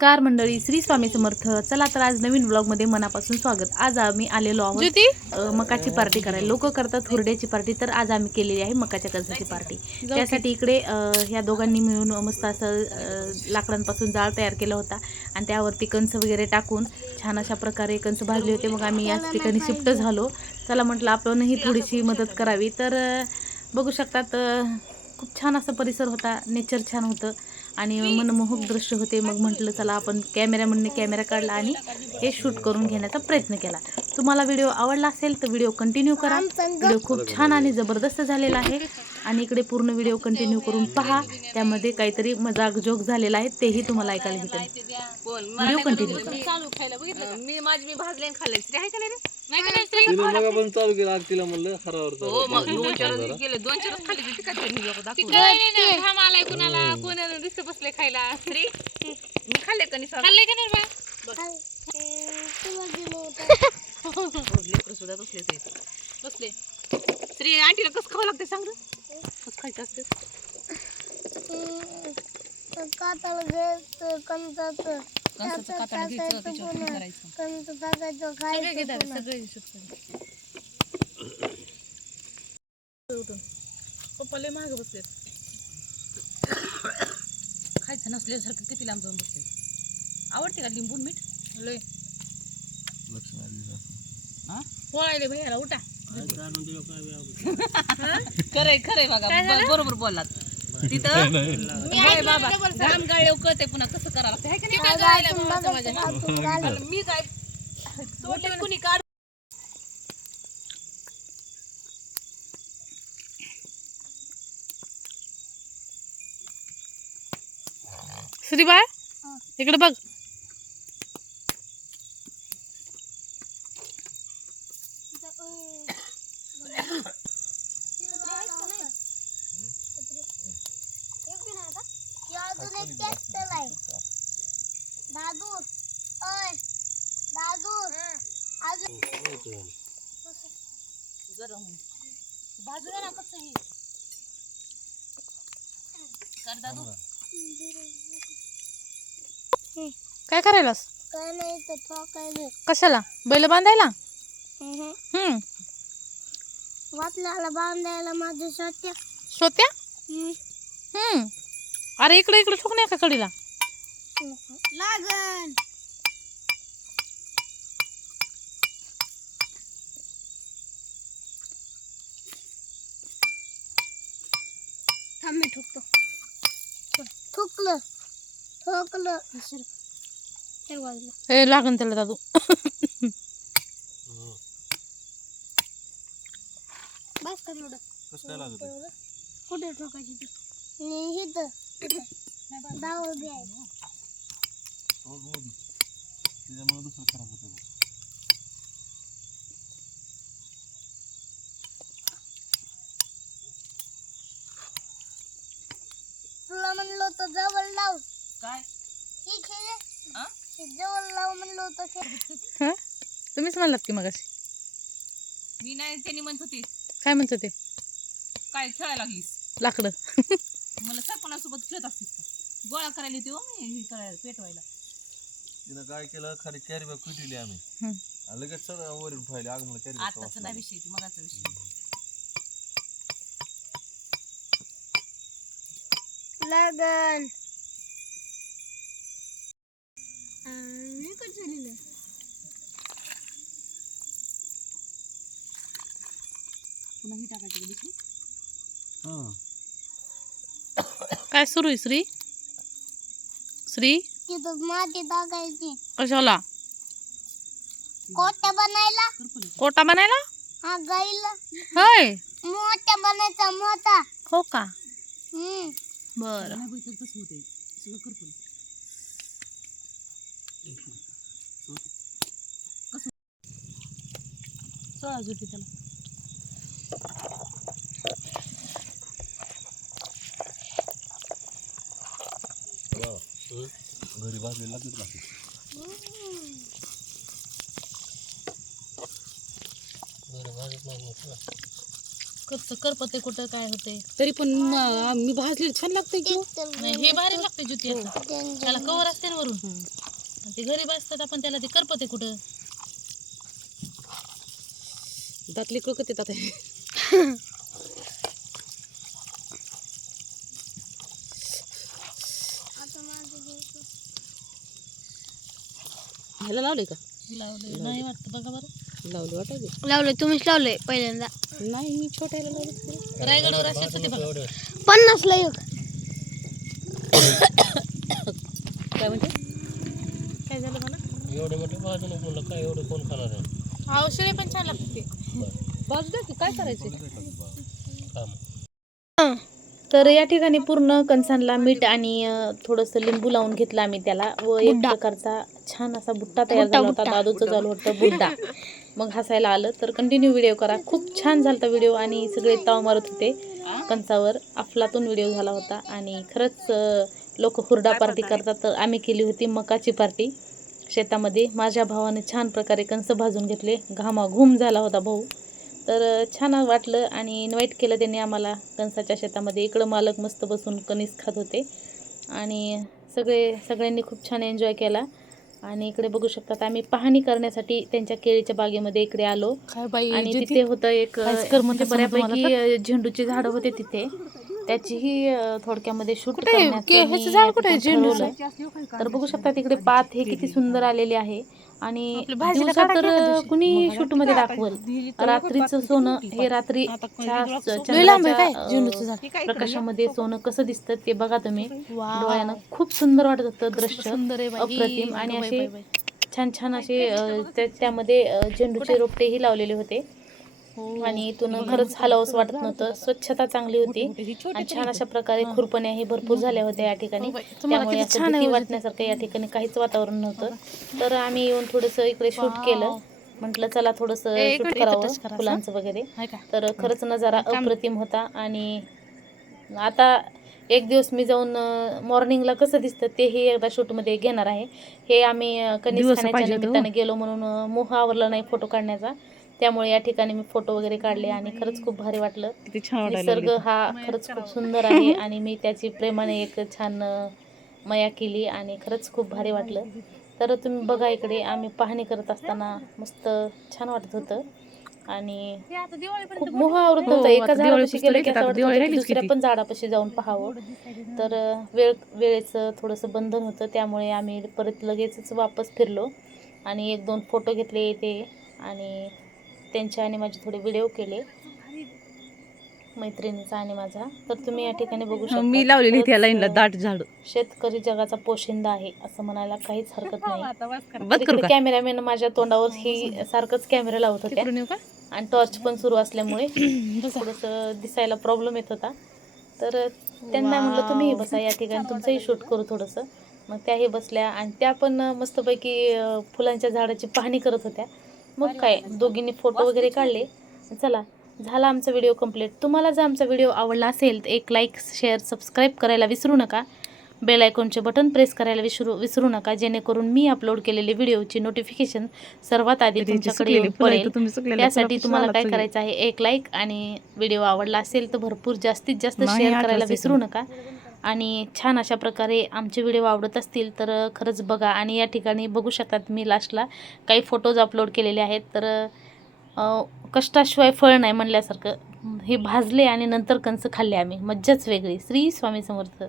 नमस्कार मंडळी श्री स्वामी समर्थ. चला तर आज नवीन ब्लॉगमध्ये मनापासून स्वागत. आज आम्ही आलेलो आहोत मकाची पार्टी करायला. लोक करतात हुरड्याची पार्टी तर आज आम्ही केलेली आहे मकाच्या कणसाची पार्टी त्यासाठी इकडे ह्या दोघांनी मिळून मस्त असं लाकडांपासून जाळ तयार केला होता. आणि त्यावरती कंस वगैरे टाकून छान अशा प्रकारे कंस भाजले होते. मग आम्ही याच ठिकाणी शिफ्ट झालो. चला म्हटलं आपणही थोडीशी मदत करावी. तर बघू शकतात खूप छान असा परिसर होता. नेचर छान होतं. आणि मनमोहक दृश्य होते. मग म्हटलं चला आपण कॅमेरामनने कॅमेरा काढला आणि हे शूट करून घेण्याचा प्रयत्न केला. तुम्हाला व्हिडिओ आवडला असेल तर व्हिडिओ कंटिन्यू करा. व्हिडिओ खूप छान आणि जबरदस्त झालेला आहे. आणि इकडे पूर्ण व्हिडिओ कंटिन्यू करून पहा. त्यामध्ये काहीतरी मजाक जोक झालेला आहे तेही तुम्हाला ऐकायला भेटेल. व्हिडिओ कंटिन्यू करा. चालू खायला बघितलं मी माझी मी भाजले खाल्ले. स्त्री आहे का नाही रे? नाही का नाही? स्त्री तिने मग आपण चालू केलं आग तिला म्हणलं हरावर हो मग दोन चार गेले दोन चारच खाल्ली होती काय मी लोक दाखवलं घाम आलाय कुणाला? कोणाला दिसत बसले खायला? स्त्री? मी खाल्ले का नाही? खाल्ले का नाही बा? लेकरं सुद्धा बसले बसले. स्त्री आंटीला कसं खावं लागते सांग रे? खायचं असते काताला घ्यायचं कंचाचं कंच टाकायचं खायचं पप्पा लय महाग बसले खायचं नसल्यासारखं किती लांब जाऊन बसले आवडते का लिंबून मीठ लय हा पोळायले भैयाला उठा. खरे खरे बघा. बरोबर बोललात. तिथं बाबा. घाम गाळले कळते पुन्हा कसं करावं लागतं. हाय का नाही? मी काय सोडले कुणी काढ श्रीबाळ इकडे बघ. गरम बाजूला ना कसं हे? कर दादू. काय करायलास? काय नाही तर ठोकायला. कशाला? बैल बांधायला? हम्म. हम्म. बांधायला माझं सत्य सोत्या हम्म. हम्म. अरे इकडे इकडे ठोक नाही का कडीला. लागन. थांब मी ठोकतो. ठोकलं. ठोकलं. हे वाजलं. ए लागन त्याला दादू. बस कर एवढं. कसं काय लागत कुठे ठोकायची ती? इथं. दाव बी आहे. त्याच्यामुळे दुसरं खराब होतं म्हणलं होतं जवळ लाव. काय? ही खेळ. हा? ही जवळ लाव म्हणलं होतं खेळ. हा? तुम्हीच म्हणलात की मगाशी. मी नाही त्यांनी म्हणत होती. काय म्हणतो ते काय खेळायला लागलीस? लाकडं. मला सरपणासोबत खेळत असतीस का? गोळा करायला येते हो मी हे करायला पेटवायला. तिनं काय केलं? खाली कॅरी बॅग कुठली आम्ही. आणि लगेच सर वरील फायली आग मला कॅरी आताचा नाही विषय ती मगाचा विषय. लगन मी कसं लिहिलं पुन्हा ही टाकायची का काय सुरू आहे श्री? श्री? तिथं माती टाकायची. कशाला? कोट्या बनायला. कोटा बनायला? हा गाईला. होय. मोठ्या बनायचा मोठा. हो का? हम्म. बर. सोळा त्याला. घरी भाजलेला लागत नाही घरी भाजत नाही करतं करपते कुठं काय होते तरी पण म- मी भाजली छान लागते की हो. नाही हे भारी लागते ज्योती त्याला कवर असते ना वरून. आणि ते घरी बसतात आपण त्याला ते करपते कुठं. दातली कळकत येतात ह्याला लावले का? लावलं नाही वाटतं बघा बरं. लावले वाटायचे लावले तुम्हीच लावले पहिल्यांदा. नाही मी छोट्याला लावले रायगडवर असेल तर ते बघा. पन्नासला एक. काय म्हणते? काय झालं मला एवढे मोठे भाजू नको काय एवढं कोण खाणार आहे? औषधे पण छान लागते ते भाजू द्या की काय करायचे काम. तर या ठिकाणी पूर्ण कणसांना मीठ आणि थोडंसं लिंबू लावून घेतलं आम्ही त्याला. व एक. प्रकारचा छान असा बुट्टा तयार बुट्टा, झाला होता. बुट्टा. दादूचं झालं होतं बुड्डा. मग हसायला आलं. तर कंटिन्यू व्हिडिओ करा. खूप छान झाला व्हिडिओ आणि सगळे ताव मारत होते. कंसावर अफलातून व्हिडिओ झाला होता. आणि खरंच लोक हुरडा पार्टी करतात. तर आम्ही केली होती मकाची पार्टी. शेतामध्ये माझ्या भावाने छान प्रकारे कंस भाजून घेतले. घामाघूम झाला होता भाऊ. तर छान वाटलं आणि इन्व्हाइट केलं त्यांनी आम्हाला कणसाच्या शेतामध्ये. इकडं मालक मस्त बसून कणीस खात होते. आणि सगळे सगळ्यांनी खूप छान एन्जॉय केला. आणि इकडे बघू शकतात आम्ही पाहणी करण्यासाठी त्यांच्या केळीच्या बागेमध्ये इकडे आलो. आणि? तिथे होतं एक म्हणजे बऱ्यापैकी झेंडूची झाडं होते तिथे. त्याचीही थोडक्यामध्ये शूट झाड? तर बघू शकता तिकडे पात हे किती सुंदर आलेले आहे. आणि काढा तर. कुणी शूटमध्ये दाखवल. रात्रीचं सोनं हे रात्री प्रकाशामध्ये सोनं कसं दिसतं ते बघा तुम्ही. डोळ्यानं खूप सुंदर वाटत होतं दृश्य. अप्रतिम. आणि असे. छान छान असे त्यामध्ये झेंडूचे रोपटेही लावलेले होते. आणि इथून खरंच हलावंच वाटत नव्हतं. स्वच्छता चांगली होती. ही आणि छान अशा प्रकारे खुरपण्याही भरपूर झाल्या होत्या या ठिकाणी. हो त्यामुळे असं हो वाटण्यासारखं या ठिकाणी काहीच वातावरण नव्हतं. तर आम्ही येऊन थोडंसं इकडे शूट केलं. म्हटलं चला थोडंसं शूट करावं. फुलांचं वगैरे? तर खरंच नजारा अप्रतिम होता. आणि आता एक दिवस मी जाऊन मॉर्निंगला कसं दिसतं तेही एकदा शूटमध्ये घेणार आहे. हे आम्ही होते, हो. निमित्ताने गेलो म्हणून मोह आवरला नाही फोटो काढण्याचा. त्यामुळे या ठिकाणी मी फोटो वगैरे काढले आणि खरंच खूप भारी वाटलं. निसर्ग. हा खरंच खूप सुंदर आहे आणि मी त्याची प्रेमाने एक छान मया केली आणि खरंच खूप भारी वाटलं. तर तुम्ही बघा इकडे आम्ही पाहणी करत असताना मस्त छान वाटत होतं. आणि खूप मोह आवरत हो, नव्हतं एका झाडापाशी गेलं की असं वाटत होतं दुसऱ्या. पण झाडापाशी जाऊन पाहावं. तर वेळ वेळेचं थोडंसं बंधन होतं. त्यामुळे आम्ही परत लगेचच वापस फिरलो आणि एक दोन फोटो घेतले ते आणि त्यांचे आणि माझे थोडे व्हिडिओ केले. मैत्रिणीचा आणि माझा. तर तुम्ही या ठिकाणी बघू शकता. मी लावलेली त्या लाईनला दाट झाड. शेतकरी जगाचा पोशिंदा आहे असं म्हणायला काहीच हरकत नाही. कॅमेरामॅन माझ्या तोंडावर ही सारखंच कॅमेरा लावत होत्या. आणि टॉर्च पण सुरू असल्यामुळे थोडंसं दिसायला प्रॉब्लेम येत होता. तर त्यांना म्हणलं तुम्हीही बसा या ठिकाणी तुमचंही शूट करू थोडंसं. मग त्याही बसल्या आणि त्या पण मस्तपैकी फुलांच्या झाडाची पाहणी करत होत्या. मग काय दोघींनी फोटो वगैरे काढले. चला झाला आमचा व्हिडिओ कंप्लीट तुम्हाला जर आमचा व्हिडिओ आवडला असेल तर एक लाईक शेअर सबस्क्राईब करायला विसरू नका. बेल आयकॉनचे बटन प्रेस करायला विसरू विसरू नका. जेणेकरून मी अपलोड केलेले व्हिडिओची नोटिफिकेशन सर्वात आधी तुमच्याकडे पडेल. त्यासाठी तुम्हाला काय करायचं आहे? एक लाईक आणि व्हिडिओ आवडला असेल तर भरपूर जास्तीत जास्त शेअर करायला विसरू नका. आणि छान अशा प्रकारे आमचे व्हिडिओ आवडत असतील तर खरंच बघा आणि या ठिकाणी बघू शकतात मी लास्टला काही फोटोज अपलोड केलेले आहेत तर कष्टाशिवाय फळ नाही म्हणल्यासारखं. हे भाजले आणि नंतर कंस खाल्ले आम्ही. मज्जाच वेगळी. श्री स्वामी समर्थ.